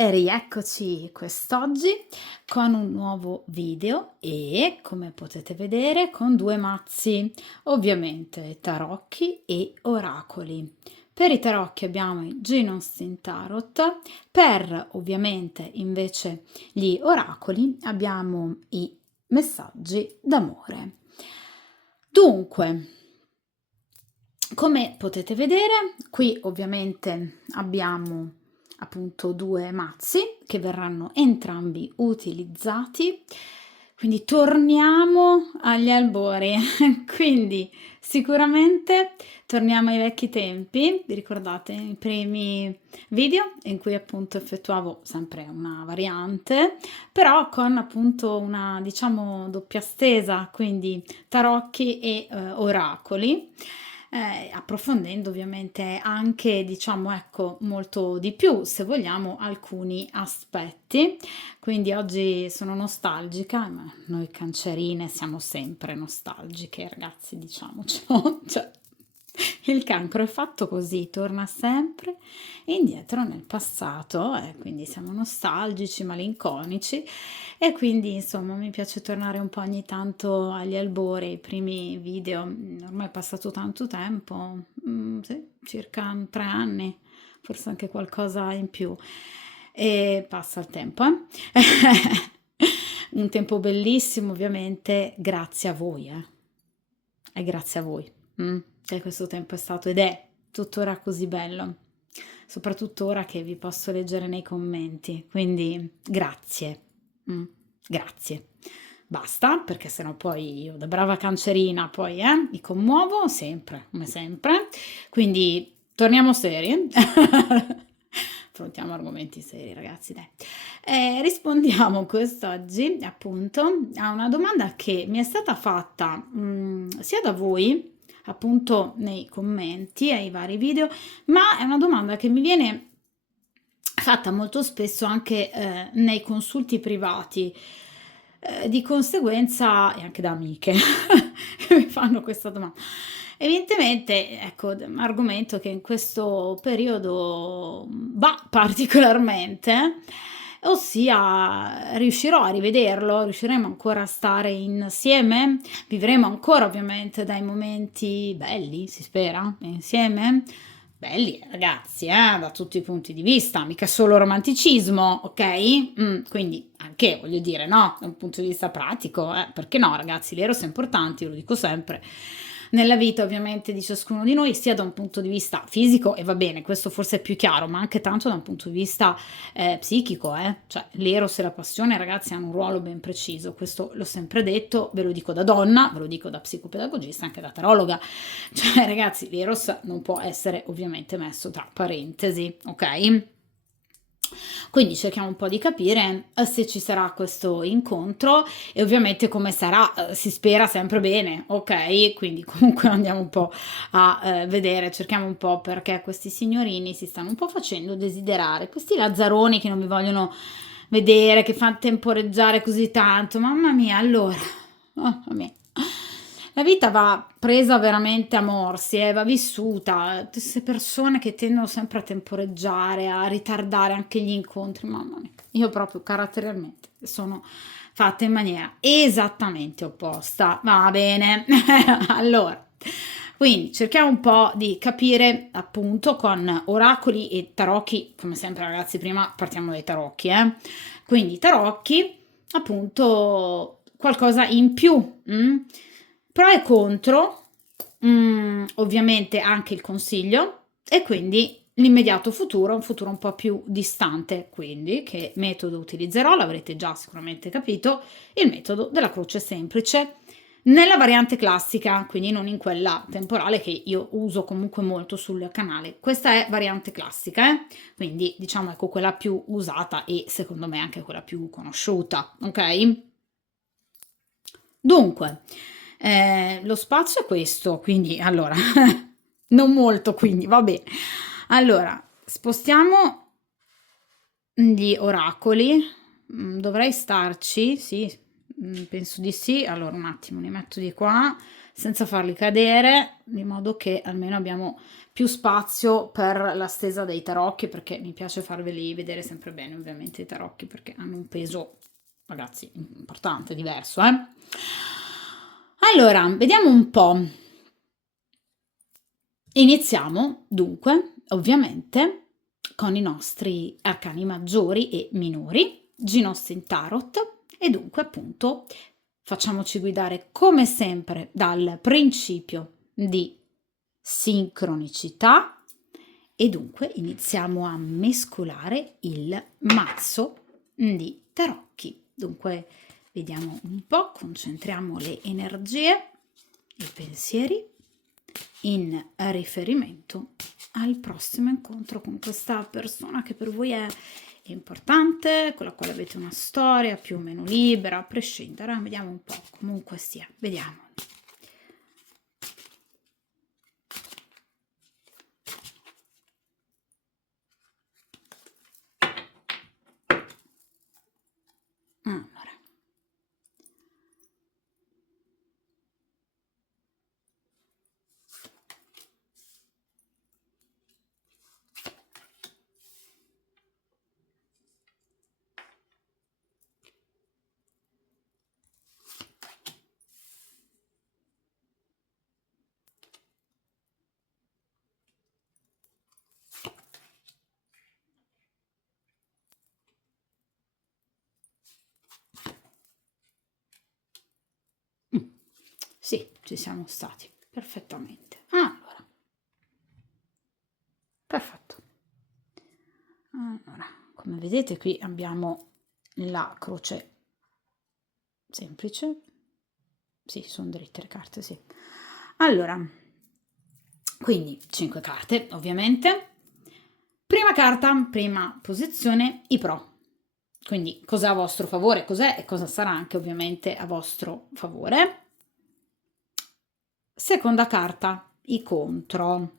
E rieccoci quest'oggi con un nuovo video e, come potete vedere, con due mazzi, ovviamente tarocchi e oracoli. Per i tarocchi abbiamo i Genostin Tarot, per ovviamente invece gli oracoli abbiamo i messaggi d'amore. Dunque, come potete vedere, qui ovviamente abbiamo appunto due mazzi che verranno entrambi utilizzati, quindi torniamo agli albori. Quindi sicuramente torniamo ai vecchi tempi, vi ricordate i primi video in cui appunto effettuavo sempre una variante, però con appunto una, diciamo, doppia stesa, quindi tarocchi e oracoli, approfondendo ovviamente anche, diciamo, ecco, molto di più, se vogliamo, alcuni aspetti. Quindi oggi sono nostalgica, ma noi cancerine siamo sempre nostalgiche, ragazzi, diciamocelo. Cioè, il cancro è fatto così, torna sempre indietro nel passato, quindi siamo nostalgici, malinconici, e quindi insomma mi piace tornare un po' ogni tanto agli albori, ai primi video. Ormai è passato tanto tempo, sì, circa 3 anni, forse anche qualcosa in più, e passa il tempo, eh? Un tempo bellissimo, ovviamente, grazie a voi, e grazie a voi, che questo tempo è stato ed è tuttora così bello, soprattutto ora che vi posso leggere nei commenti, quindi grazie, grazie. Basta, perché sennò poi io da brava cancerina poi mi commuovo sempre, come sempre, quindi torniamo seri. Affrontiamo argomenti seri, ragazzi, dai. Rispondiamo quest'oggi appunto a una domanda che mi è stata fatta sia da voi, appunto nei commenti ai vari video, ma è una domanda che mi viene fatta molto spesso anche nei consulti privati. Di conseguenza, e anche da amiche che mi fanno questa domanda. Evidentemente, ecco, un argomento che in questo periodo va particolarmente, ossia riuscirò a rivederlo, riusciremo ancora a stare insieme, vivremo ancora ovviamente dai momenti belli, si spera, insieme. Belli ragazzi, da tutti i punti di vista, mica solo romanticismo, ok? Quindi anche, voglio dire, no, da un punto di vista pratico, perché no ragazzi, le rose importanti, lo dico sempre, nella vita ovviamente di ciascuno di noi, sia da un punto di vista fisico, e va bene, questo forse è più chiaro, ma anche tanto da un punto di vista psichico, cioè l'eros e la passione ragazzi hanno un ruolo ben preciso, questo l'ho sempre detto, ve lo dico da donna, ve lo dico da psicopedagogista, anche da tarologa, cioè ragazzi l'eros non può essere ovviamente messo tra parentesi, ok? Quindi cerchiamo un po' di capire se ci sarà questo incontro e ovviamente come sarà, si spera sempre bene, ok? Quindi comunque andiamo un po' a vedere, cerchiamo un po' perché questi signorini si stanno un po' facendo desiderare, questi lazzaroni che non mi vogliono vedere, che fanno temporeggiare così tanto, mamma mia, allora, mamma mia. La vita va presa veramente a morsi, va vissuta. Queste persone che tendono sempre a temporeggiare, a ritardare anche gli incontri, mamma mia. Io proprio caratterialmente sono fatta in maniera esattamente opposta. Va bene. Allora, quindi cerchiamo un po' di capire appunto con oracoli e tarocchi, come sempre ragazzi, prima partiamo dai tarocchi, Quindi tarocchi, appunto, qualcosa in più. Pro e contro, ovviamente anche il consiglio e quindi l'immediato futuro, un futuro un po' più distante. Quindi che metodo utilizzerò? L'avrete già sicuramente capito, il metodo della croce semplice nella variante classica, quindi non in quella temporale che io uso comunque molto sul canale. Questa è variante classica, quindi diciamo ecco quella più usata e secondo me anche quella più conosciuta, ok? Dunque, lo spazio è questo, quindi allora, non molto, quindi va bene. Allora, spostiamo gli oracoli, dovrei starci, sì, penso di sì. Allora, un attimo, li metto di qua. senza farli cadere, di modo che almeno abbiamo più spazio per la stesa dei tarocchi, perché mi piace farveli vedere sempre bene, ovviamente, i tarocchi, perché hanno un peso, ragazzi, importante, diverso, eh? Allora, vediamo un po'. Iniziamo, dunque, ovviamente, con i nostri arcani maggiori e minori, Ginostin Tarot, e dunque, appunto, facciamoci guidare come sempre dal principio di sincronicità e dunque iniziamo a mescolare il mazzo di tarocchi. Dunque vediamo un po', concentriamo le energie, i pensieri in riferimento al prossimo incontro con questa persona che per voi è importante, con la quale avete una storia più o meno libera, a prescindere. Vediamo un po', comunque sia, vediamo. Allora. Sì, ci siamo stati perfettamente. Allora, perfetto. Allora, come vedete qui abbiamo la croce semplice. Sì, sono dritte le carte, sì. Allora, quindi 5 carte, ovviamente. Prima carta, prima posizione, i pro. Quindi cosa a vostro favore, cos'è e cosa sarà anche ovviamente a vostro favore. Seconda carta, i contro.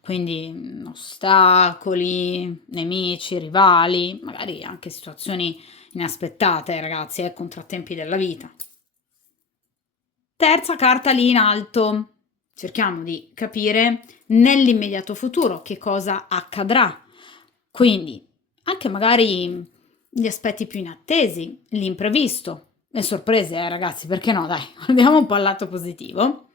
Quindi ostacoli, nemici, rivali, magari anche situazioni inaspettate, ragazzi, contrattempi della vita. Terza carta lì in alto. Cerchiamo di capire nell'immediato futuro che cosa accadrà. Quindi anche magari gli aspetti più inattesi, l'imprevisto, le sorprese, ragazzi, perché no? Dai, andiamo un po' al lato positivo.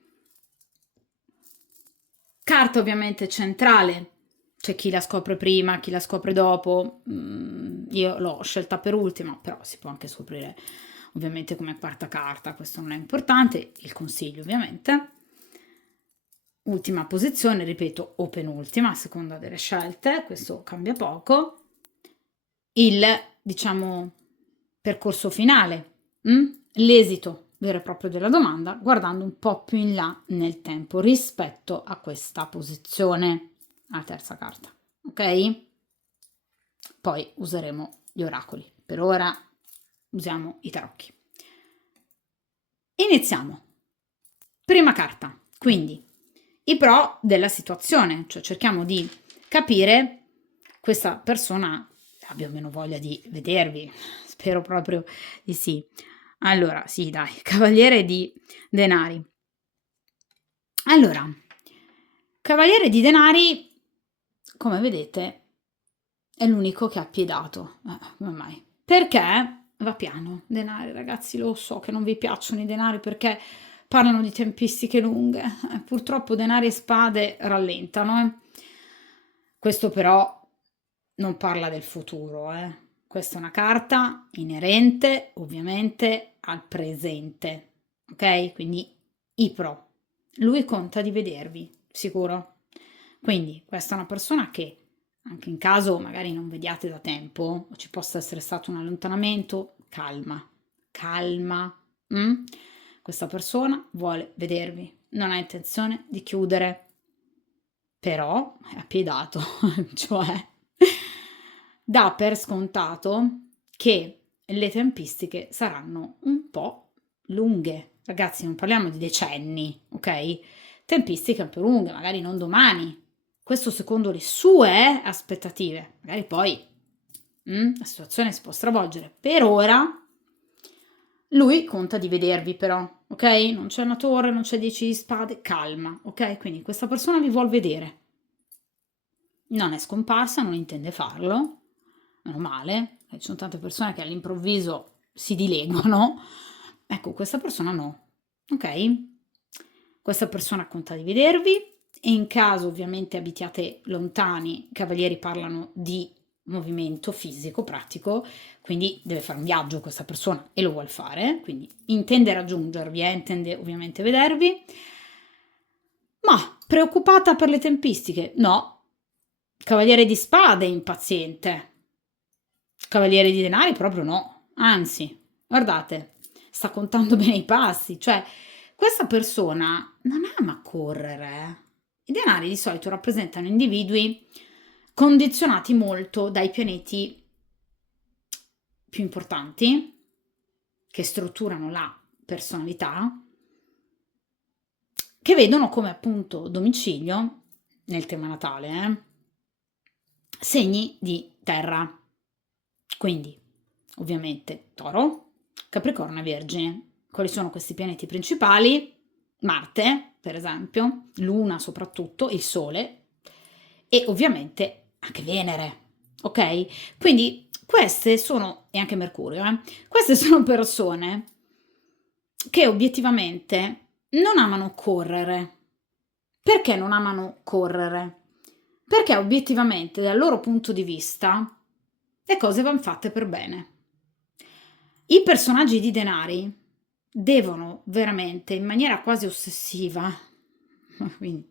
Carta ovviamente centrale, c'è chi la scopre prima, chi la scopre dopo, io l'ho scelta per ultima, però si può anche scoprire ovviamente come quarta carta, questo non è importante, il consiglio ovviamente. Ultima posizione, ripeto, o penultima, a seconda delle scelte, questo cambia poco. Il, diciamo, percorso finale, l'esito vero e proprio della domanda, guardando un po' più in là nel tempo rispetto a questa posizione, la terza carta, ok? Poi useremo gli oracoli, per ora usiamo i tarocchi. Iniziamo. Prima carta, quindi i pro della situazione, cioè cerchiamo di capire questa persona abbia o meno voglia di vedervi, spero proprio di sì. Allora, sì, dai, cavaliere di denari. Allora, cavaliere di denari, come vedete, è l'unico che ha piedato. Come mai? Perché va piano, denari, ragazzi, lo so che non vi piacciono i denari perché parlano di tempistiche lunghe. Purtroppo denari e spade rallentano. Questo però non parla del futuro. Questa è una carta inerente ovviamente al presente. Ok? Quindi i pro. Lui conta di vedervi, sicuro? Quindi questa è una persona che anche in caso magari non vediate da tempo o ci possa essere stato un allontanamento, calma, calma. Questa persona vuole vedervi, non ha intenzione di chiudere, però è appiedato, cioè dà per scontato che le tempistiche saranno un po' lunghe. Ragazzi, non parliamo di decenni, ok? Tempistiche un po' lunghe, magari non domani. Questo secondo le sue aspettative. Magari poi la situazione si può stravolgere. Per ora Lui conta di vedervi però, ok? Non c'è una torre, non c'è 10 di spade, calma, ok? Quindi questa persona vi vuol vedere. Non è scomparsa, non intende farlo, meno male, ci sono tante persone che all'improvviso si dileguano. Ecco, questa persona no, ok? Questa persona conta di vedervi e in caso ovviamente abitiate lontani, i cavalieri parlano di movimento fisico, pratico, quindi deve fare un viaggio questa persona e lo vuole fare, quindi intende raggiungervi, intende ovviamente vedervi. Ma preoccupata per le tempistiche? No. Cavaliere di spade impaziente. Cavaliere di denari proprio no. Anzi, guardate, sta contando bene i passi, cioè questa persona non ama correre. I denari di solito rappresentano individui condizionati molto dai pianeti più importanti che strutturano la personalità, che vedono come appunto domicilio, nel tema natale, segni di terra. Quindi, ovviamente, Toro, Capricorno e Vergine. Quali sono questi pianeti principali? Marte, per esempio, Luna soprattutto, il Sole e ovviamente anche Venere, ok? Quindi queste sono, e anche Mercurio, queste sono persone che obiettivamente non amano correre. Perché non amano correre? Perché obiettivamente dal loro punto di vista le cose vanno fatte per bene. I personaggi di denari devono veramente, in maniera quasi ossessiva, quindi,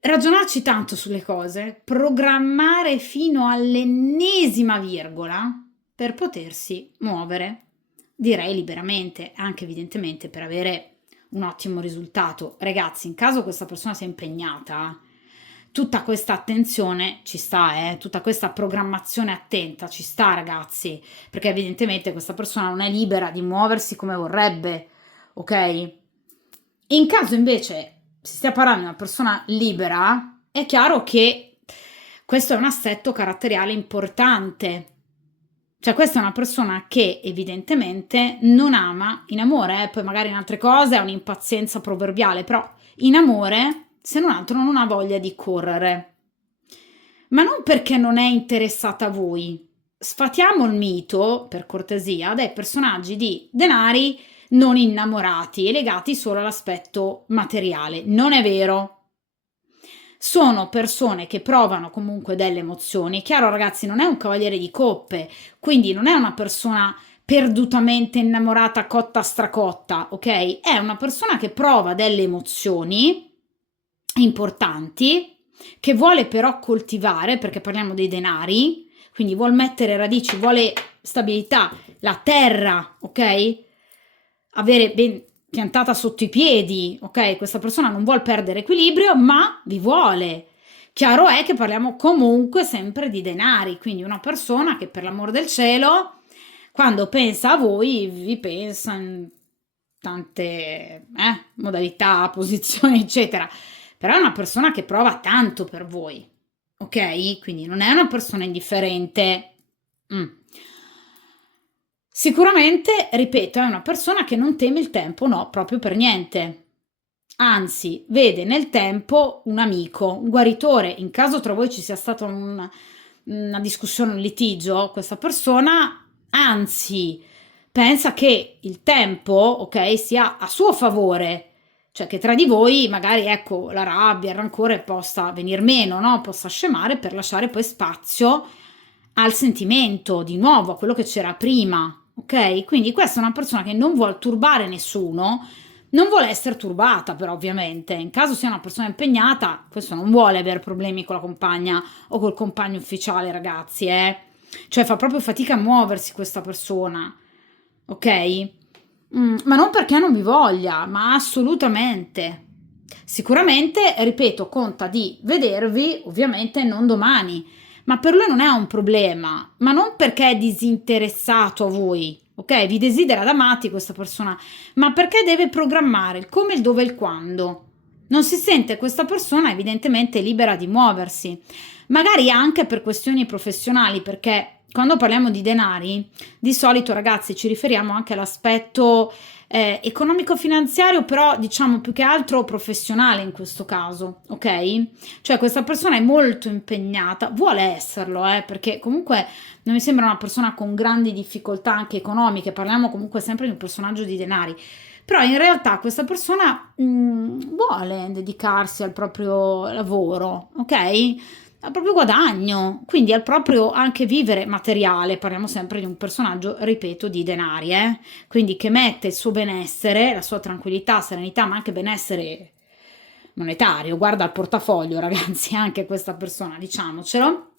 ragionarci tanto sulle cose, programmare fino all'ennesima virgola per potersi muovere, direi liberamente, anche evidentemente per avere un ottimo risultato. Ragazzi, in caso questa persona sia impegnata, tutta questa attenzione ci sta, tutta questa programmazione attenta ci sta, ragazzi, perché evidentemente questa persona non è libera di muoversi come vorrebbe, ok? In caso invece si stia parlando di una persona libera, è chiaro che questo è un assetto caratteriale importante. Cioè questa è una persona che evidentemente non ama in amore, poi magari in altre cose ha un'impazienza proverbiale, però in amore, se non altro, non ha voglia di correre. Ma non perché non è interessata a voi. Sfatiamo il mito, per cortesia, dai personaggi di denari non innamorati e legati solo all'aspetto materiale. Non è vero. Sono persone che provano comunque delle emozioni. È chiaro, ragazzi, non è un cavaliere di coppe, quindi non è una persona perdutamente innamorata, cotta stracotta, ok? È una persona che prova delle emozioni importanti, che vuole però coltivare, perché parliamo dei denari, quindi vuole mettere radici, vuole stabilità, la terra, ok? Avere ben piantata sotto i piedi, ok? Questa persona non vuole perdere equilibrio, ma vi vuole. Chiaro è che parliamo comunque sempre di denari, quindi una persona che per l'amor del cielo, quando pensa a voi, vi pensa in tante modalità, posizioni, eccetera. Però è una persona che prova tanto per voi, ok? Quindi non è una persona indifferente. Mm. Sicuramente, ripeto, è una persona che non teme il tempo, no, proprio per niente. Anzi, vede nel tempo un amico, un guaritore. In caso tra voi ci sia stata una discussione, un litigio, questa persona, anzi, pensa che il tempo, ok, sia a suo favore, cioè che tra di voi magari, ecco, la rabbia, il rancore possa venir meno, no? Possa scemare per lasciare poi spazio al sentimento, di nuovo, a quello che c'era prima, ok? Quindi questa è una persona che non vuole turbare nessuno, non vuole essere turbata, però ovviamente, in caso sia una persona impegnata, questo non vuole avere problemi con la compagna o col compagno ufficiale, ragazzi, eh? Cioè fa proprio fatica a muoversi questa persona, ok? Ma non perché non vi voglia, ma assolutamente. Sicuramente, ripeto, conta di vedervi, ovviamente non domani, ma per lui non è un problema, ma non perché è disinteressato a voi, ok? Vi desidera da matti questa persona, ma perché deve programmare il come, il dove e il quando. Non si sente questa persona evidentemente libera di muoversi, magari anche per questioni professionali, perché quando parliamo di denari, di solito ragazzi ci riferiamo anche all'aspetto economico-finanziario, però diciamo più che altro professionale in questo caso, ok? Cioè questa persona è molto impegnata, vuole esserlo, perché comunque non mi sembra una persona con grandi difficoltà anche economiche, parliamo comunque sempre di un personaggio di denari, però in realtà questa persona vuole dedicarsi al proprio lavoro, ok? Al proprio guadagno, quindi al proprio anche vivere materiale, parliamo sempre di un personaggio, ripeto, di denari, quindi che mette il suo benessere, la sua tranquillità, serenità, ma anche benessere monetario, guarda il portafoglio ragazzi, anche questa persona, diciamocelo.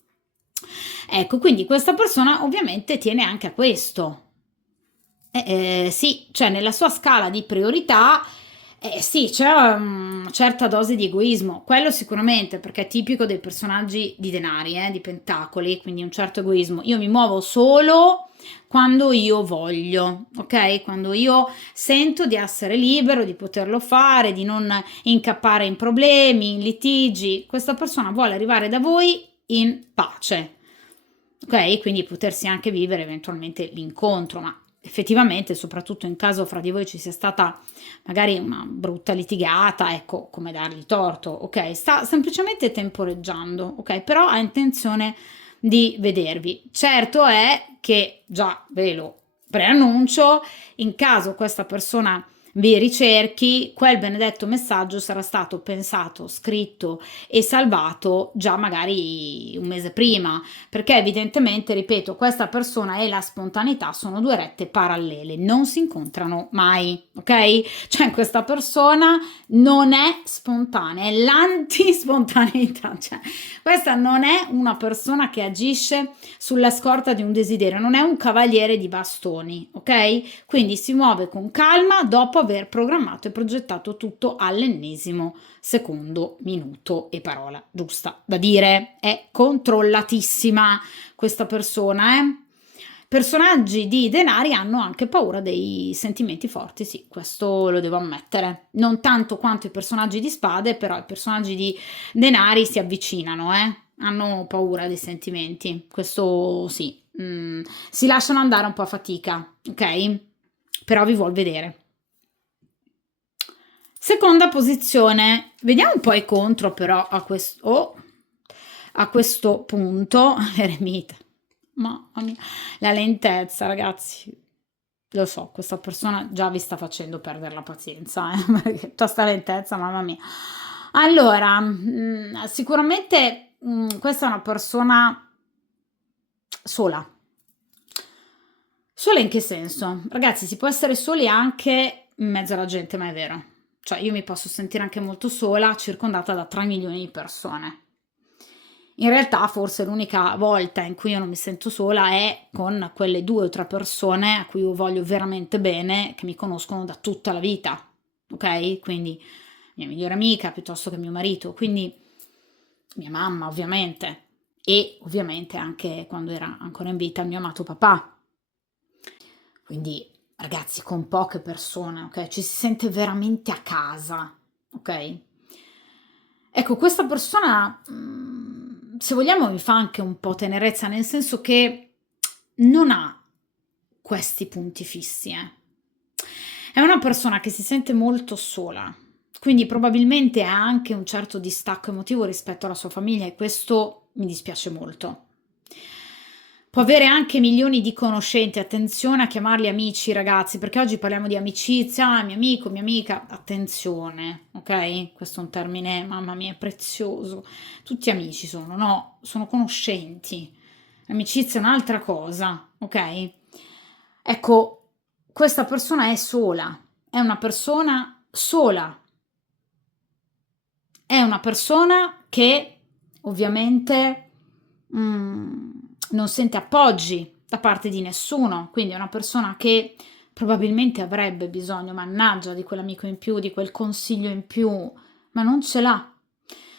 Ecco, quindi questa persona ovviamente tiene anche a questo. Sì, cioè nella sua scala di priorità, sì, c'è una certa dose di egoismo, quello sicuramente, perché è tipico dei personaggi di denari, di pentacoli, quindi un certo egoismo. Io mi muovo solo quando io voglio, ok? Quando io sento di essere libero, di poterlo fare, di non incappare in problemi, in litigi. Questa persona vuole arrivare da voi in pace, ok? Quindi potersi anche vivere eventualmente l'incontro, ma effettivamente, soprattutto in caso fra di voi ci sia stata magari una brutta litigata, ecco, come dargli torto, ok? Sta semplicemente temporeggiando, ok? Però ha intenzione di vedervi. Certo è che, già ve lo preannuncio, in caso questa persona vi ricerchi, quel benedetto messaggio sarà stato pensato, scritto e salvato già magari un mese prima, perché evidentemente, ripeto, questa persona e la spontaneità sono due rette parallele, non si incontrano mai, ok? Cioè questa persona non è spontanea, è l'antispontaneità, cioè questa non è una persona che agisce sulla scorta di un desiderio, non è un cavaliere di bastoni, ok? Quindi si muove con calma dopo aver programmato e progettato tutto all'ennesimo secondo, minuto e parola giusta da dire. È controllatissima questa persona, Personaggi di denari hanno anche paura dei sentimenti forti, sì, questo lo devo ammettere. Non tanto quanto i personaggi di spade, però i personaggi di denari si avvicinano, hanno paura dei sentimenti, questo sì. Si lasciano andare un po' a fatica, ok? Però vi vuol vedere. Seconda posizione, vediamo un po' i contro però a questo punto, l'eremita. Mamma mia, la lentezza, ragazzi. Lo so, questa persona già vi sta facendo perdere la pazienza, perché tutta sta lentezza, mamma mia. Allora, sicuramente questa è una persona sola. Sola in che senso? Ragazzi, si può essere soli anche in mezzo alla gente, ma è vero. Cioè, io mi posso sentire anche molto sola, circondata da 3 milioni di persone. In realtà, forse l'unica volta in cui io non mi sento sola è con quelle 2 o 3 persone a cui io voglio veramente bene, che mi conoscono da tutta la vita, ok? Quindi mia migliore amica piuttosto che mio marito, quindi mia mamma ovviamente, e ovviamente anche quando era ancora in vita il mio amato papà. Quindi ragazzi, con poche persone, ok? Ci si sente veramente a casa, ok? Ecco, questa persona, se vogliamo, mi fa anche un po' tenerezza, nel senso che non ha questi punti fissi, È una persona che si sente molto sola, quindi probabilmente ha anche un certo distacco emotivo rispetto alla sua famiglia e questo mi dispiace molto. Può avere anche milioni di conoscenti, attenzione a chiamarli amici, ragazzi, perché oggi parliamo di amicizia, mio amico, mia amica, attenzione, ok? Questo è un termine, mamma mia, prezioso. Tutti amici sono, no, sono conoscenti. L'amicizia è un'altra cosa, ok? Ecco, questa persona è sola, è una persona sola, è una persona che ovviamente non sente appoggi da parte di nessuno, quindi è una persona che probabilmente avrebbe bisogno, mannaggia, di quell'amico in più, di quel consiglio in più, ma non ce l'ha.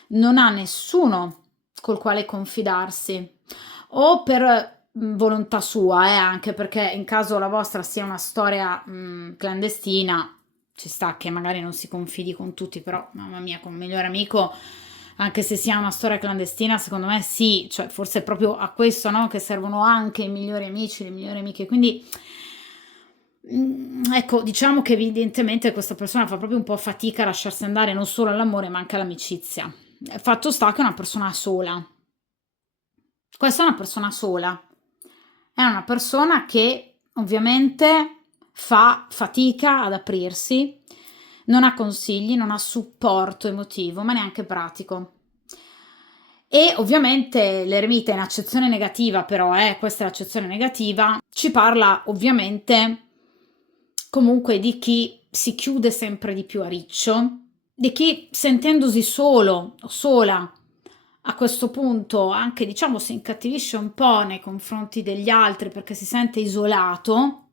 Non ha nessuno col quale confidarsi, o per volontà sua, anche perché in caso la vostra sia una storia clandestina, ci sta che magari non si confidi con tutti, però mamma mia, con un migliore amico anche se sia una storia clandestina, secondo me sì, cioè forse è proprio a questo, no, che servono anche i migliori amici, le migliori amiche, quindi ecco, diciamo che evidentemente questa persona fa proprio un po' fatica a lasciarsi andare non solo all'amore, ma anche all'amicizia. Fatto sta che è una persona sola. Questa è una persona sola. È una persona che ovviamente fa fatica ad aprirsi, non ha consigli, non ha supporto emotivo, ma neanche pratico. E ovviamente l'eremita in accezione negativa, però, questa è l'accezione negativa, ci parla ovviamente comunque di chi si chiude sempre di più a riccio, di chi sentendosi solo o sola a questo punto anche diciamo si incattivisce un po' nei confronti degli altri perché si sente isolato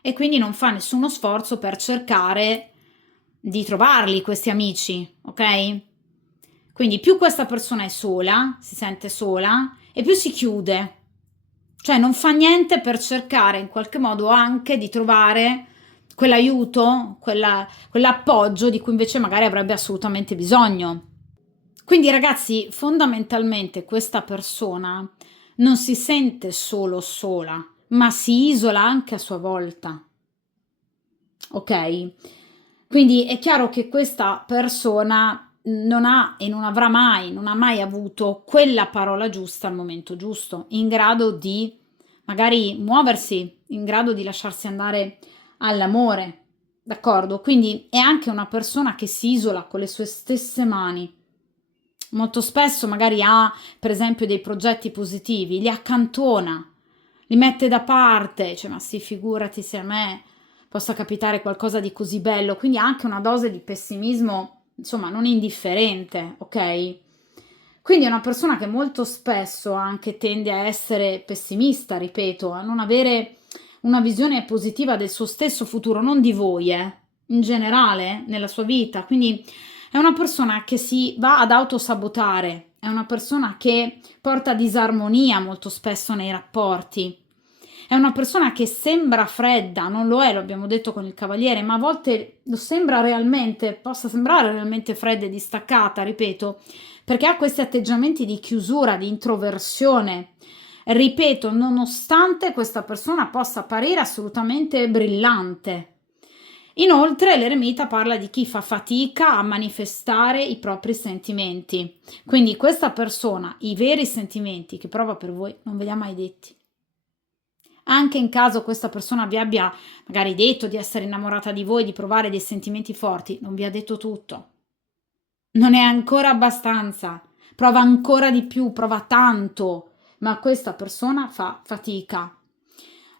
e quindi non fa nessuno sforzo per cercare di trovarli questi amici, ok? Quindi più questa persona è sola, si sente sola, e più si chiude, cioè non fa niente per cercare in qualche modo anche di trovare quell'aiuto, quell'appoggio di cui invece magari avrebbe assolutamente bisogno. Quindi ragazzi, fondamentalmente questa persona non si sente solo sola, ma si isola anche a sua volta. Ok? Quindi è chiaro che questa persona non ha e non avrà mai, non ha mai avuto quella parola giusta al momento giusto, in grado di magari muoversi, in grado di lasciarsi andare all'amore, d'accordo? Quindi è anche una persona che si isola con le sue stesse mani. Molto spesso magari ha, per esempio, dei progetti positivi, li accantona, li mette da parte, cioè ma sì, figurati se a me possa capitare qualcosa di così bello, quindi ha anche una dose di pessimismo, insomma, non indifferente, ok? Quindi è una persona che molto spesso anche tende a essere pessimista, ripeto, a non avere una visione positiva del suo stesso futuro, non di voi, in generale, nella sua vita. Quindi è una persona che si va ad autosabotare, è una persona che porta disarmonia molto spesso nei rapporti. È una persona che sembra fredda, non lo è, lo abbiamo detto con il cavaliere, ma a volte lo sembra realmente, possa sembrare realmente fredda e distaccata, ripeto, perché ha questi atteggiamenti di chiusura, di introversione. Ripeto, nonostante questa persona possa apparire assolutamente brillante. Inoltre l'eremita parla di chi fa fatica a manifestare i propri sentimenti. Quindi questa persona, i veri sentimenti che prova per voi, non ve li ha mai detti. Anche in caso questa persona vi abbia magari detto di essere innamorata di voi, di provare dei sentimenti forti, non vi ha detto tutto. Non è ancora abbastanza, prova ancora di più, prova tanto, ma questa persona fa fatica.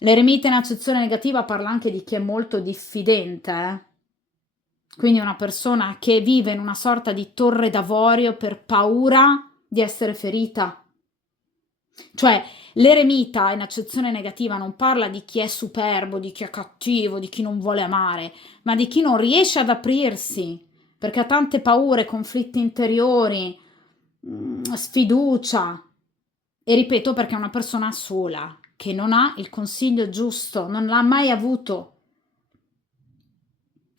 L'eremita in accezione negativa parla anche di chi è molto diffidente, quindi una persona che vive in una sorta di torre d'avorio per paura di essere ferita. Cioè, l'eremita in accezione negativa non parla di chi è superbo, di chi è cattivo, di chi non vuole amare, ma di chi non riesce ad aprirsi, perché ha tante paure, conflitti interiori, sfiducia. E ripeto, perché è una persona sola, che non ha il consiglio giusto, non l'ha mai avuto.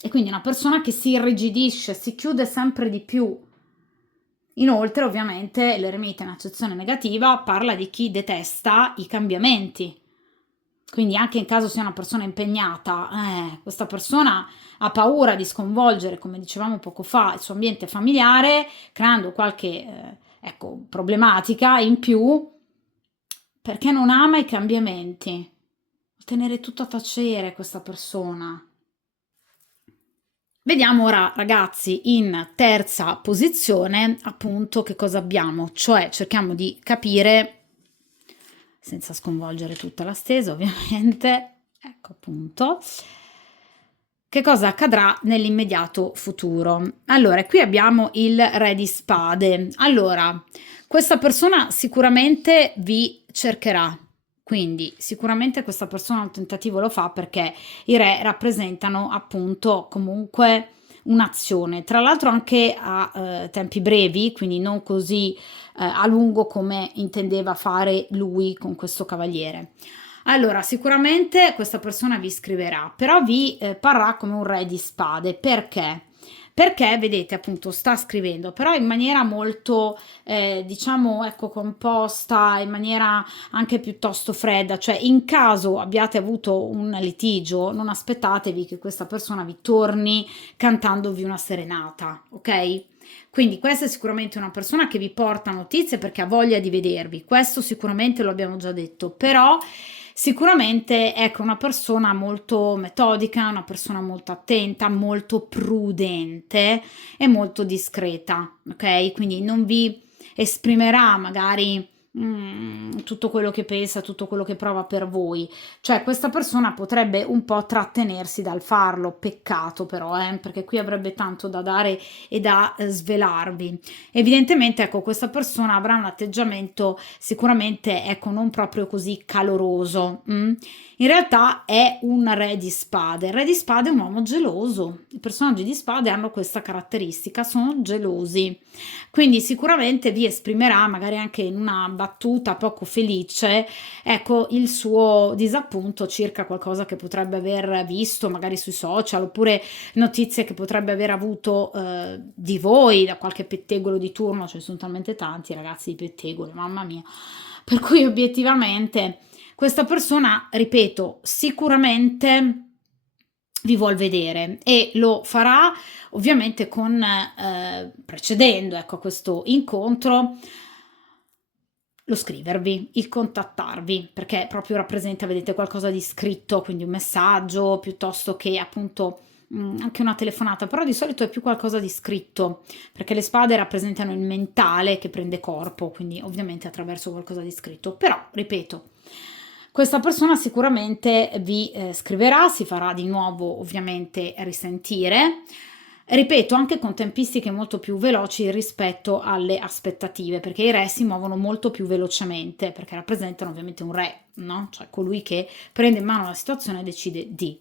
E quindi una persona che si irrigidisce, si chiude sempre di più. Inoltre, ovviamente, l'eremita in accezione negativa parla di chi detesta i cambiamenti. Quindi anche in caso sia una persona impegnata, questa persona ha paura di sconvolgere, come dicevamo poco fa, il suo ambiente familiare, creando qualche problematica in più, perché non ama i cambiamenti. Tenere tutto a tacere questa persona. Vediamo ora, ragazzi, in terza posizione, appunto, che cosa abbiamo, cioè cerchiamo di capire, senza sconvolgere tutta la stesa, ovviamente, ecco appunto, che cosa accadrà nell'immediato futuro. Allora, qui abbiamo il Re di Spade. Allora, questa persona sicuramente vi cercherà, quindi sicuramente questa persona un tentativo lo fa perché i re rappresentano appunto comunque un'azione, tra l'altro anche a tempi brevi, quindi non così a lungo come intendeva fare lui con questo cavaliere. Allora, sicuramente questa persona vi scriverà, però vi parrà come un re di spade. Perché? perché vedete appunto sta scrivendo, però in maniera molto, diciamo, ecco, composta, in maniera anche piuttosto fredda, cioè in caso abbiate avuto un litigio, non aspettatevi che questa persona vi torni cantandovi una serenata, ok? Quindi questa è sicuramente una persona che vi porta notizie perché ha voglia di vedervi, questo sicuramente lo abbiamo già detto, però sicuramente ecco una persona molto metodica, una persona molto attenta, molto prudente e molto discreta, ok? Quindi non vi esprimerà magari tutto quello che pensa, tutto quello che prova per voi, cioè questa persona potrebbe un po' trattenersi dal farlo, peccato però, perché qui avrebbe tanto da dare e da svelarvi. Evidentemente, ecco, questa persona avrà un atteggiamento sicuramente, ecco, non proprio così caloroso. In realtà è un re di spade. Il re di spade è un uomo geloso. I personaggi di spade hanno questa caratteristica, sono gelosi. Quindi sicuramente vi esprimerà, magari anche in una battuta poco felice, ecco, il suo disappunto circa qualcosa che potrebbe aver visto magari sui social, oppure notizie che potrebbe aver avuto di voi da qualche pettegolo di turno. Ce ne sono talmente tanti ragazzi di pettegoli, mamma mia, per cui obiettivamente questa persona, ripeto, sicuramente vi vuol vedere e lo farà ovviamente con precedendo, ecco, questo incontro, lo scrivervi, il contattarvi, perché proprio rappresenta, vedete, qualcosa di scritto, quindi un messaggio piuttosto che appunto anche una telefonata, però di solito è più qualcosa di scritto, perché le spade rappresentano il mentale che prende corpo, quindi ovviamente attraverso qualcosa di scritto. Però, ripeto, questa persona sicuramente vi scriverà, si farà di nuovo ovviamente risentire, ripeto, anche con tempistiche molto più veloci rispetto alle aspettative, perché i re si muovono molto più velocemente, perché rappresentano ovviamente un re, no? Cioè colui che prende in mano la situazione e decide di.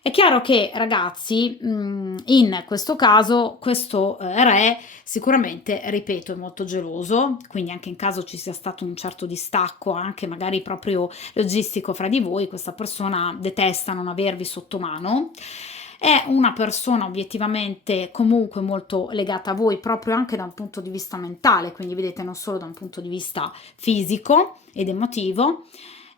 È chiaro che, ragazzi, in questo caso, questo re sicuramente, ripeto, è molto geloso, quindi anche in caso ci sia stato un certo distacco, anche magari proprio logistico fra di voi, questa persona detesta non avervi sotto mano. È una persona obiettivamente comunque molto legata a voi, proprio anche da un punto di vista mentale, quindi vedete non solo da un punto di vista fisico ed emotivo,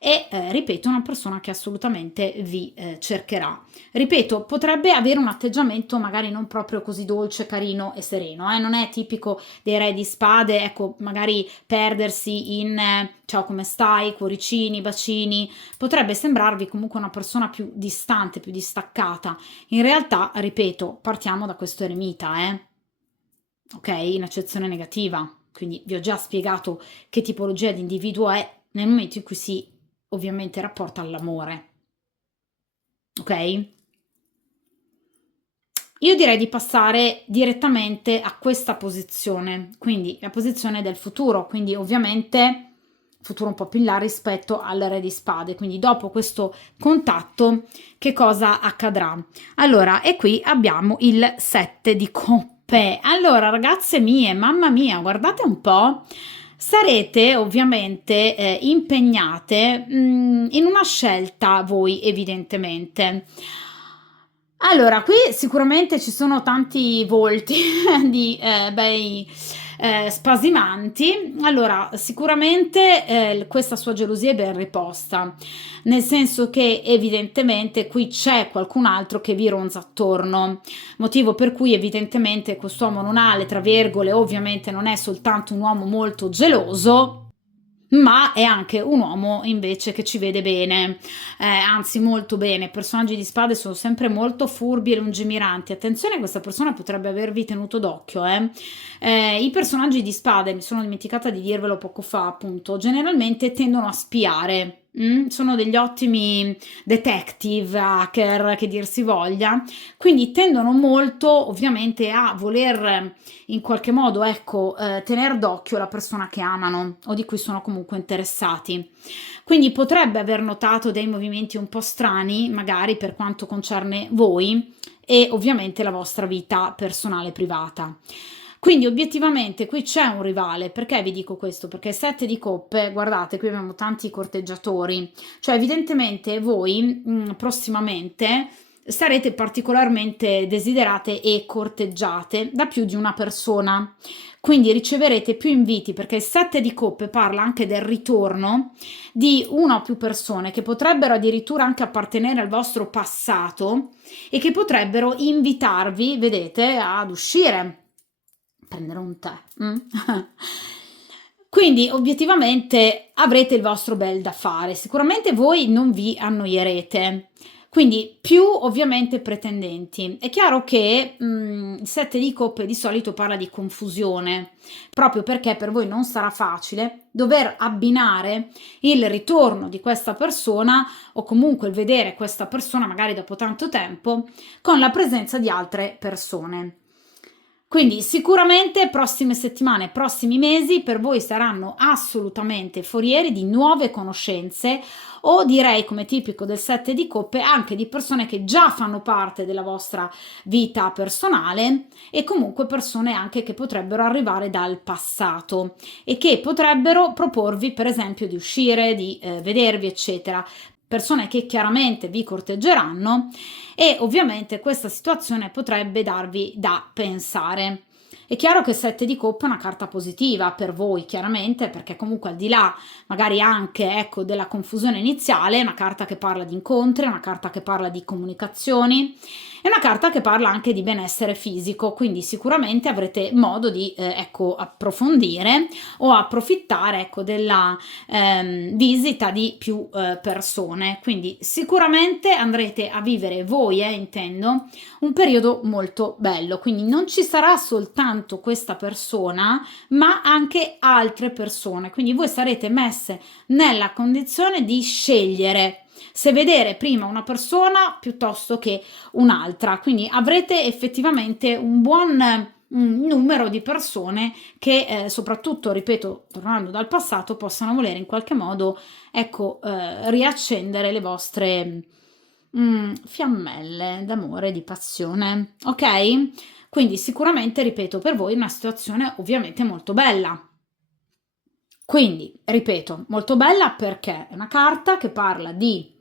e ripeto, una persona che assolutamente vi cercherà. Ripeto, potrebbe avere un atteggiamento magari non proprio così dolce, carino e sereno, non è tipico dei re di spade, ecco, magari perdersi in ciao come stai, cuoricini, bacini, potrebbe sembrarvi comunque una persona più distante, più distaccata. In realtà, ripeto, partiamo da questo eremita, ok? In accezione negativa. Quindi vi ho già spiegato che tipologia di individuo è nel momento in cui si ovviamente rapporta all'amore, ok? Io direi di passare direttamente a questa posizione, quindi la posizione del futuro, quindi ovviamente futuro un po' più in là rispetto al re di spade, quindi dopo questo contatto che cosa accadrà? Allora, e qui abbiamo il 7 di coppe. Allora, ragazze mie, mamma mia, guardate un po', sarete ovviamente impegnate in una scelta voi evidentemente. Allora, qui sicuramente ci sono tanti volti di bei spasimanti. Allora, sicuramente questa sua gelosia è ben riposta, nel senso che evidentemente qui c'è qualcun altro che vi ronza attorno, motivo per cui evidentemente quest'uomo non ha le tra virgole, ovviamente non è soltanto un uomo molto geloso, ma è anche un uomo invece che ci vede bene, anzi molto bene. I personaggi di spade sono sempre molto furbi e lungimiranti. Attenzione, questa persona potrebbe avervi tenuto d'occhio. I personaggi di spade, mi sono dimenticata di dirvelo poco fa, appunto, generalmente tendono a spiare. Sono degli ottimi detective, hacker, che dir si voglia, quindi tendono molto ovviamente a voler in qualche modo, ecco, tenere d'occhio la persona che amano o di cui sono comunque interessati. Quindi potrebbe aver notato dei movimenti un po' strani, magari per quanto concerne voi e ovviamente la vostra vita personale privata. Quindi obiettivamente qui c'è un rivale. Perché vi dico questo? Perché 7 di coppe, guardate, qui abbiamo tanti corteggiatori, cioè evidentemente voi prossimamente sarete particolarmente desiderate e corteggiate da più di una persona, quindi riceverete più inviti, perché il 7 di coppe parla anche del ritorno di una o più persone che potrebbero addirittura anche appartenere al vostro passato e che potrebbero invitarvi, vedete, ad uscire, prendere un tè. Quindi obiettivamente avrete il vostro bel da fare, sicuramente voi non vi annoierete. Quindi più ovviamente pretendenti. È chiaro che il 7 di coppe di solito parla di confusione, proprio perché per voi non sarà facile dover abbinare il ritorno di questa persona o comunque il vedere questa persona magari dopo tanto tempo con la presenza di altre persone. Quindi sicuramente prossime settimane, prossimi mesi per voi saranno assolutamente forieri di nuove conoscenze o direi, come tipico del 7 di coppe, anche di persone che già fanno parte della vostra vita personale e comunque persone anche che potrebbero arrivare dal passato e che potrebbero proporvi per esempio di uscire, di vedervi eccetera. Persone che chiaramente vi corteggeranno e ovviamente questa situazione potrebbe darvi da pensare. È chiaro che il 7 di coppe è una carta positiva per voi, chiaramente, perché comunque al di là magari anche ecco, della confusione iniziale, è una carta che parla di incontri, è una carta che parla di comunicazioni, è una carta che parla anche di benessere fisico, quindi sicuramente avrete modo di ecco, approfondire o approfittare ecco, della visita di più persone. Quindi sicuramente andrete a vivere voi, intendo, un periodo molto bello. Quindi non ci sarà soltanto questa persona, ma anche altre persone. Quindi voi sarete messe nella condizione di scegliere se vedere prima una persona piuttosto che un'altra. Quindi avrete effettivamente un buon numero di persone che soprattutto, ripeto, tornando dal passato, possano volere in qualche modo, ecco, riaccendere le vostre fiammelle d'amore, di passione, ok? Quindi sicuramente, ripeto, per voi è una situazione ovviamente molto bella. Quindi, ripeto, molto bella perché è una carta che parla di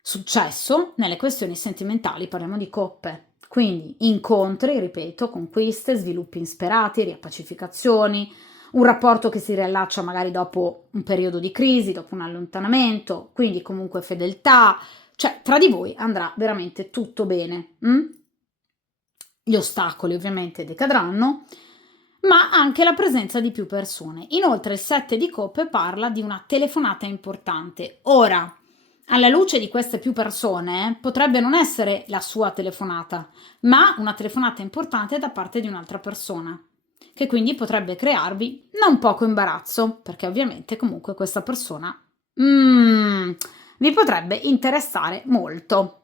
successo nelle questioni sentimentali, parliamo di coppe. Quindi incontri, ripeto, conquiste, sviluppi insperati, riappacificazioni, un rapporto che si riallaccia magari dopo un periodo di crisi, dopo un allontanamento, quindi comunque fedeltà, cioè tra di voi andrà veramente tutto bene. Gli ostacoli ovviamente decadranno, ma anche la presenza di più persone. Inoltre il 7 di coppe parla di una telefonata importante. Ora, alla luce di queste più persone, potrebbe non essere la sua telefonata, ma una telefonata importante da parte di un'altra persona, che quindi potrebbe crearvi non poco imbarazzo, perché ovviamente comunque questa persona vi potrebbe interessare molto.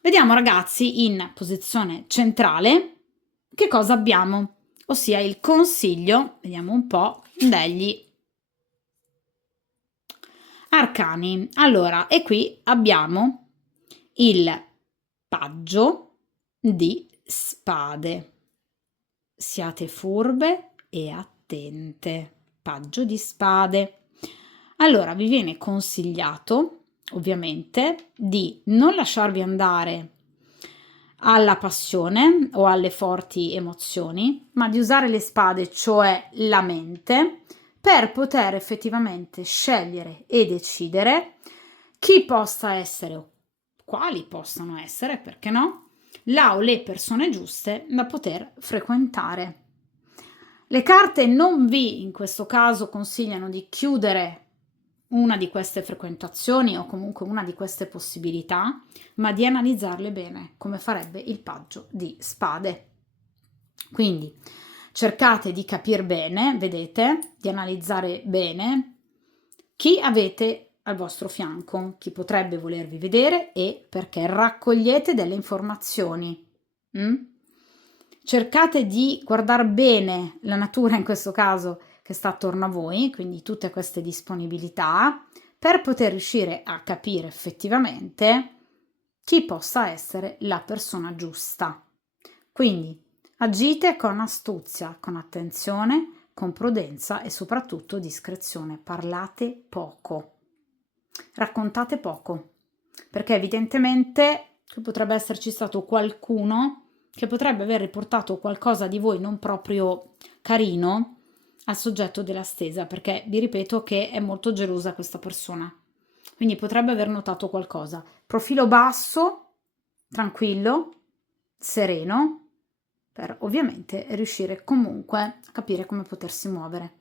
Vediamo ragazzi in posizione centrale che cosa abbiamo, ossia il consiglio, vediamo un po', degli arcani. Allora, e qui abbiamo il paggio di spade. Siate furbe e attente. Paggio di spade. Allora, vi viene consigliato, ovviamente, di non lasciarvi andare alla passione o alle forti emozioni, ma di usare le spade, cioè la mente, per poter effettivamente scegliere e decidere chi possa essere o quali possano essere, perché no, la o le persone giuste da poter frequentare. Le carte non vi, in questo caso, consigliano di chiudere una di queste frequentazioni o comunque una di queste possibilità, ma di analizzarle bene, come farebbe il paggio di spade. Quindi cercate di capire bene, vedete, di analizzare bene chi avete al vostro fianco, chi potrebbe volervi vedere e perché raccogliete delle informazioni. Cercate di guardare bene la natura, in questo caso, che sta attorno a voi, quindi tutte queste disponibilità, per poter riuscire a capire effettivamente chi possa essere la persona giusta. Quindi agite con astuzia, con attenzione, con prudenza e soprattutto discrezione. Parlate poco, raccontate poco. perché evidentemente qui potrebbe esserci stato qualcuno che potrebbe aver riportato qualcosa di voi non proprio carino al soggetto della stesa, perché vi ripeto che è molto gelosa questa persona, quindi potrebbe aver notato qualcosa. Profilo basso, tranquillo, sereno, per ovviamente riuscire comunque a capire come potersi muovere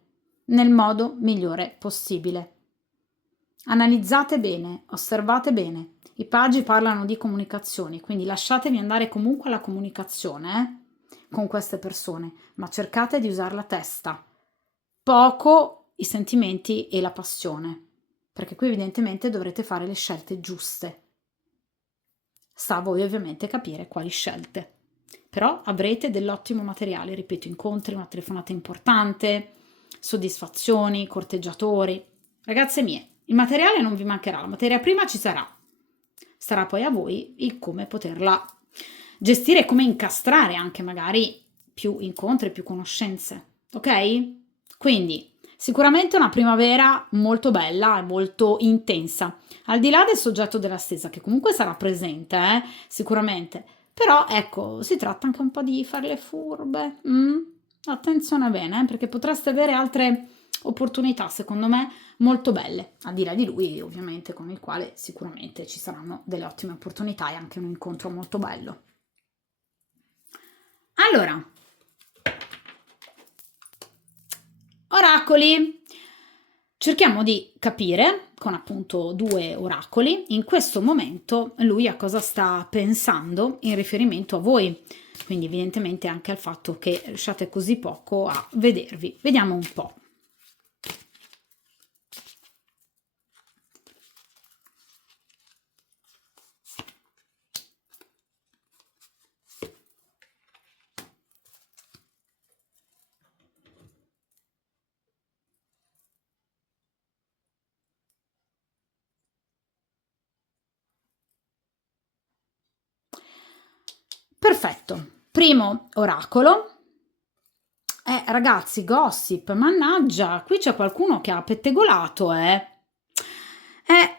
nel modo migliore possibile. Analizzate bene, osservate bene. I paggi parlano di comunicazioni, quindi lasciatevi andare comunque alla comunicazione con queste persone, ma cercate di usare la testa, poco i sentimenti e la passione, perché qui evidentemente dovrete fare le scelte giuste. Sta a voi ovviamente capire quali scelte. Però avrete dell'ottimo materiale, ripeto, incontri, una telefonata importante, soddisfazioni, corteggiatori. Ragazze mie, il materiale non vi mancherà, la materia prima ci sarà. Sarà poi a voi il come poterla gestire, come incastrare anche magari più incontri, più conoscenze. Ok? Quindi sicuramente una primavera molto bella e molto intensa, al di là del soggetto della stesa, che comunque sarà presente, sicuramente. Però ecco, si tratta anche un po' di fare le furbe. Attenzione bene, perché potreste avere altre opportunità, secondo me, molto belle, al di là di lui, ovviamente, con il quale sicuramente ci saranno delle ottime opportunità e anche un incontro molto bello. Allora, oracoli. Cerchiamo di capire, con appunto 2 oracoli, in questo momento lui a cosa sta pensando in riferimento a voi, quindi evidentemente anche al fatto che riusciate così poco a vedervi. Vediamo un po'. Perfetto, primo oracolo. Ragazzi, gossip, mannaggia, qui c'è qualcuno che ha pettegolato,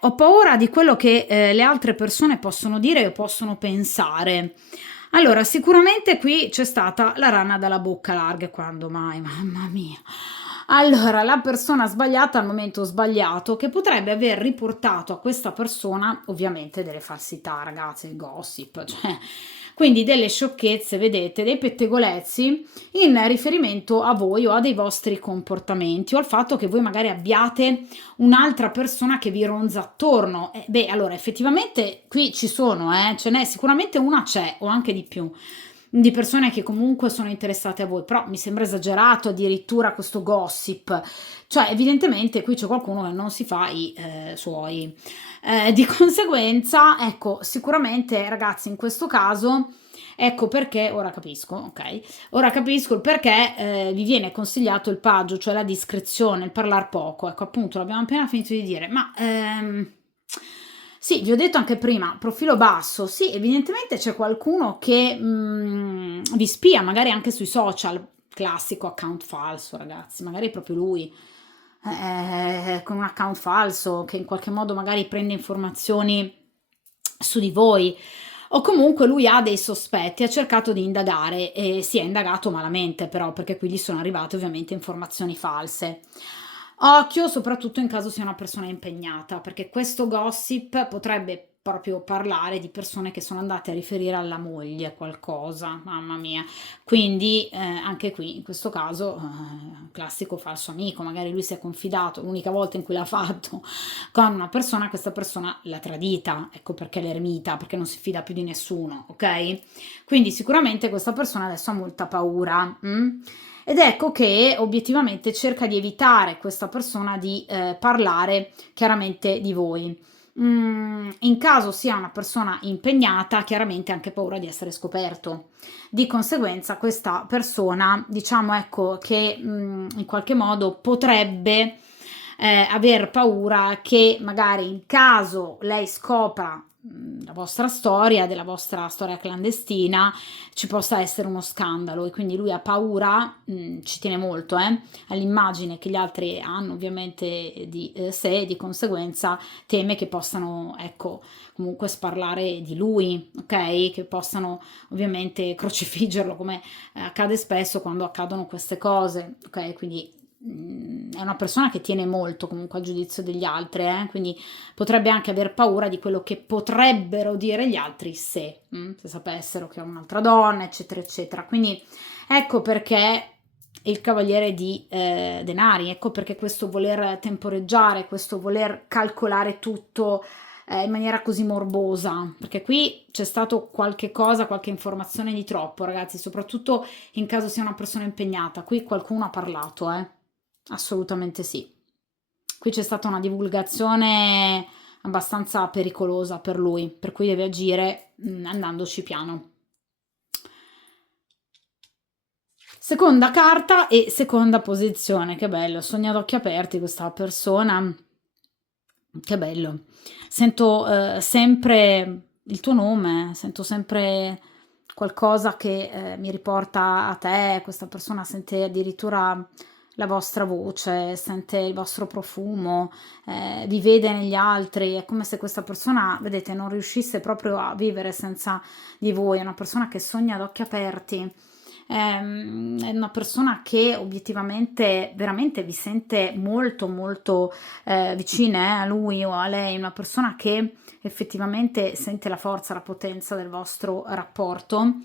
ho paura di quello che le altre persone possono dire o possono pensare. Allora, sicuramente qui c'è stata la rana dalla bocca larga, quando mai, mamma mia. Allora, la persona sbagliata al momento sbagliato che potrebbe aver riportato a questa persona, ovviamente, delle falsità, ragazzi, il gossip, cioè, quindi delle sciocchezze, vedete, dei pettegolezzi in riferimento a voi o a dei vostri comportamenti o al fatto che voi magari abbiate un'altra persona che vi ronza attorno. Allora, effettivamente qui ci sono, ce n'è sicuramente una, c'è, o anche di più, di persone che comunque sono interessate a voi, però mi sembra esagerato addirittura questo gossip, cioè evidentemente qui c'è qualcuno che non si fa i suoi. Di conseguenza, ecco, sicuramente ragazzi in questo caso, ecco perché, ora capisco, ok, ora capisco il perché vi viene consigliato il paggio, cioè la discrezione, il parlare poco, ecco appunto l'abbiamo appena finito di dire, ma sì, vi ho detto anche prima, profilo basso, sì, evidentemente c'è qualcuno che vi spia, magari anche sui social, classico account falso, ragazzi, magari è proprio lui, con un account falso, che in qualche modo magari prende informazioni su di voi, o comunque lui ha dei sospetti, ha cercato di indagare e si è indagato malamente però, perché qui gli sono arrivate ovviamente informazioni false. Occhio soprattutto in caso sia una persona impegnata, perché questo gossip potrebbe proprio parlare di persone che sono andate a riferire alla moglie qualcosa, mamma mia. Quindi anche qui in questo caso classico falso amico, magari lui si è confidato, l'unica volta in cui l'ha fatto con una persona, questa persona l'ha tradita, ecco perché l'eremita, perché non si fida più di nessuno, ok? Quindi sicuramente questa persona adesso ha molta paura. Ed ecco che obiettivamente cerca di evitare questa persona di parlare chiaramente di voi. In caso sia una persona impegnata, chiaramente ha anche paura di essere scoperto. Di conseguenza questa persona, diciamo ecco che in qualche modo potrebbe aver paura che magari in caso lei scopra, la vostra storia, della vostra storia clandestina, ci possa essere uno scandalo e quindi lui ha paura, ci tiene molto, all'immagine che gli altri hanno ovviamente di sé e di conseguenza teme che possano, ecco, comunque sparlare di lui, ok? Che possano ovviamente crocifiggerlo come accade spesso quando accadono queste cose, ok? Quindi è una persona che tiene molto comunque al giudizio degli altri, quindi potrebbe anche aver paura di quello che potrebbero dire gli altri se sapessero che è un'altra donna, eccetera, eccetera. Quindi ecco perché il cavaliere di denari, ecco perché questo voler temporeggiare, questo voler calcolare tutto in maniera così morbosa, perché qui c'è stato qualche cosa, qualche informazione di troppo, ragazzi, soprattutto in caso sia una persona impegnata. Qui qualcuno ha parlato, assolutamente sì. Qui c'è stata una divulgazione abbastanza pericolosa per lui, per cui deve agire andandoci piano. Seconda carta e seconda posizione, che bello, sogna ad occhi aperti questa persona, che bello. Sento sempre il tuo nome, sento sempre qualcosa che mi riporta a te, questa persona sente addirittura la vostra voce, sente il vostro profumo, vi vede negli altri, è come se questa persona, vedete, non riuscisse proprio a vivere senza di voi, è una persona che sogna ad occhi aperti. È una persona che obiettivamente veramente vi sente molto molto vicine a lui o a lei, una persona che effettivamente sente la forza, la potenza del vostro rapporto,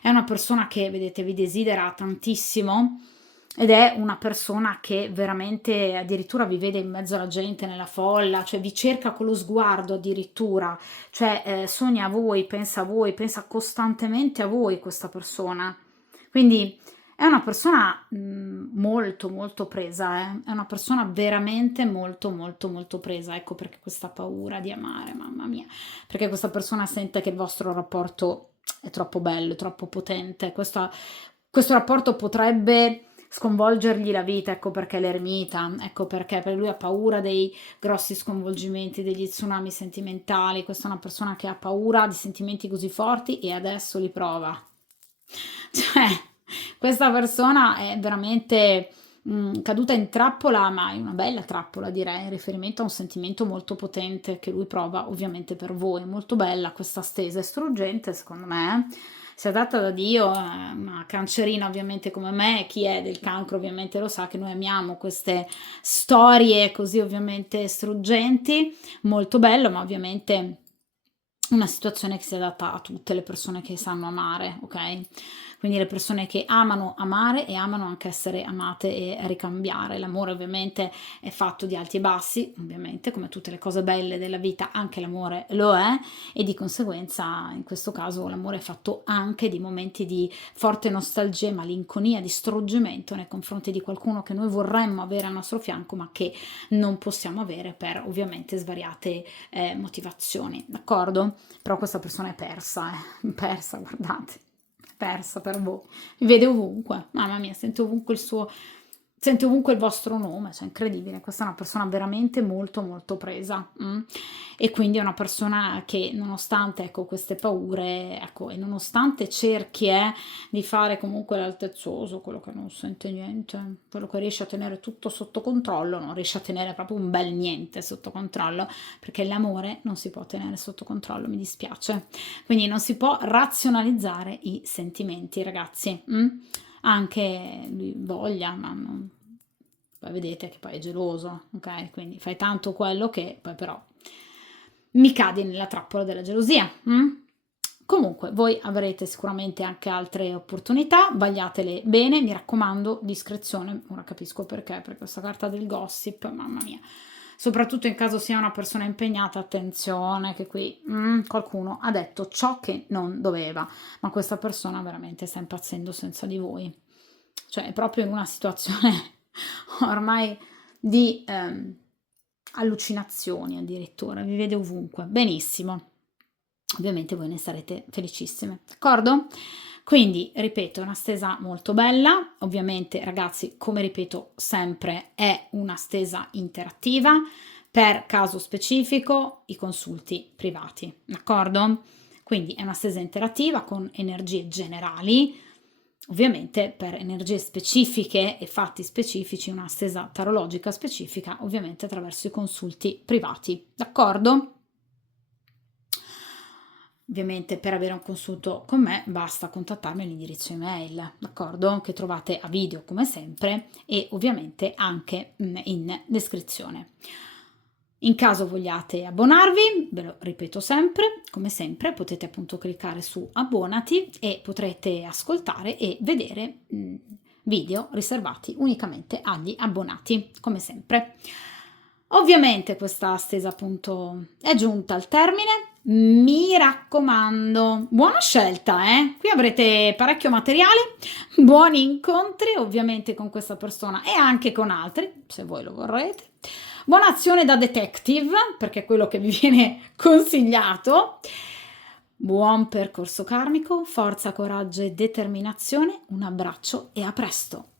è una persona che, vedete, vi desidera tantissimo ed è una persona che veramente addirittura vi vede in mezzo alla gente, nella folla, cioè vi cerca con lo sguardo addirittura, cioè sogna a voi, pensa costantemente a voi questa persona. Quindi è una persona molto molto presa, è una persona veramente molto molto molto presa, ecco perché questa paura di amare, mamma mia, perché questa persona sente che il vostro rapporto è troppo bello, è troppo potente, questo rapporto potrebbe sconvolgergli la vita, ecco perché l'eremita, ecco perché per lui ha paura dei grossi sconvolgimenti, degli tsunami sentimentali, questa è una persona che ha paura di sentimenti così forti e adesso li prova. Cioè, questa persona è veramente caduta in trappola, ma in una bella trappola direi, in riferimento a un sentimento molto potente che lui prova ovviamente per voi, molto bella questa stesa, è struggente secondo me, si è data da Dio, una cancerina ovviamente come me, chi è del cancro ovviamente lo sa che noi amiamo queste storie così ovviamente struggenti, molto bello, ma ovviamente una situazione che si adatta a tutte le persone che sanno amare, ok? Quindi le persone che amano amare e amano anche essere amate e ricambiare. L'amore ovviamente è fatto di alti e bassi, ovviamente, come tutte le cose belle della vita, anche l'amore lo è, e di conseguenza in questo caso l'amore è fatto anche di momenti di forte nostalgia, malinconia, di struggimento nei confronti di qualcuno che noi vorremmo avere al nostro fianco, ma che non possiamo avere per ovviamente svariate motivazioni, d'accordo? Però questa persona è persa, persa, guardate, persa per voi, mi vede ovunque, mamma mia, sente ovunque il vostro nome, cioè incredibile, questa è una persona veramente molto molto presa, e quindi è una persona che nonostante ecco queste paure, ecco, e nonostante cerchi di fare comunque l'altezzoso, quello che non sente niente, quello che riesce a tenere tutto sotto controllo, non riesce a tenere proprio un bel niente sotto controllo, perché l'amore non si può tenere sotto controllo, mi dispiace. Quindi non si può razionalizzare i sentimenti, ragazzi. Anche lui voglia, ma non... poi vedete che poi è geloso, ok? Quindi fai tanto quello che poi però mi cadi nella trappola della gelosia. Comunque, voi avrete sicuramente anche altre opportunità, vagliatele bene, mi raccomando, discrezione, ora capisco perché questa carta del gossip, mamma mia, soprattutto in caso sia una persona impegnata, attenzione che qui qualcuno ha detto ciò che non doveva, ma questa persona veramente sta impazzendo senza di voi, cioè è proprio in una situazione ormai di allucinazioni addirittura, vi vede ovunque, benissimo. ovviamente voi ne sarete felicissime, d'accordo? Quindi, ripeto, è una stesa molto bella, ovviamente ragazzi, come ripeto sempre, è una stesa interattiva, per caso specifico i consulti privati, d'accordo? Quindi è una stesa interattiva con energie generali, ovviamente per energie specifiche e fatti specifici, una stesa tarologica specifica, ovviamente attraverso i consulti privati, d'accordo? Ovviamente per avere un consulto con me basta contattarmi all'indirizzo email, d'accordo? Che trovate a video come sempre e ovviamente anche in descrizione. In caso vogliate abbonarvi, ve lo ripeto sempre, come sempre potete appunto cliccare su abbonati e potrete ascoltare e vedere video riservati unicamente agli abbonati, come sempre. Ovviamente questa stesa appunto è giunta al termine. Mi raccomando, buona scelta, qui avrete parecchio materiale, buoni incontri ovviamente con questa persona e anche con altri, se voi lo vorrete. Buona azione da detective, perché è quello che vi viene consigliato. Buon percorso karmico, forza, coraggio e determinazione. Un abbraccio e a presto!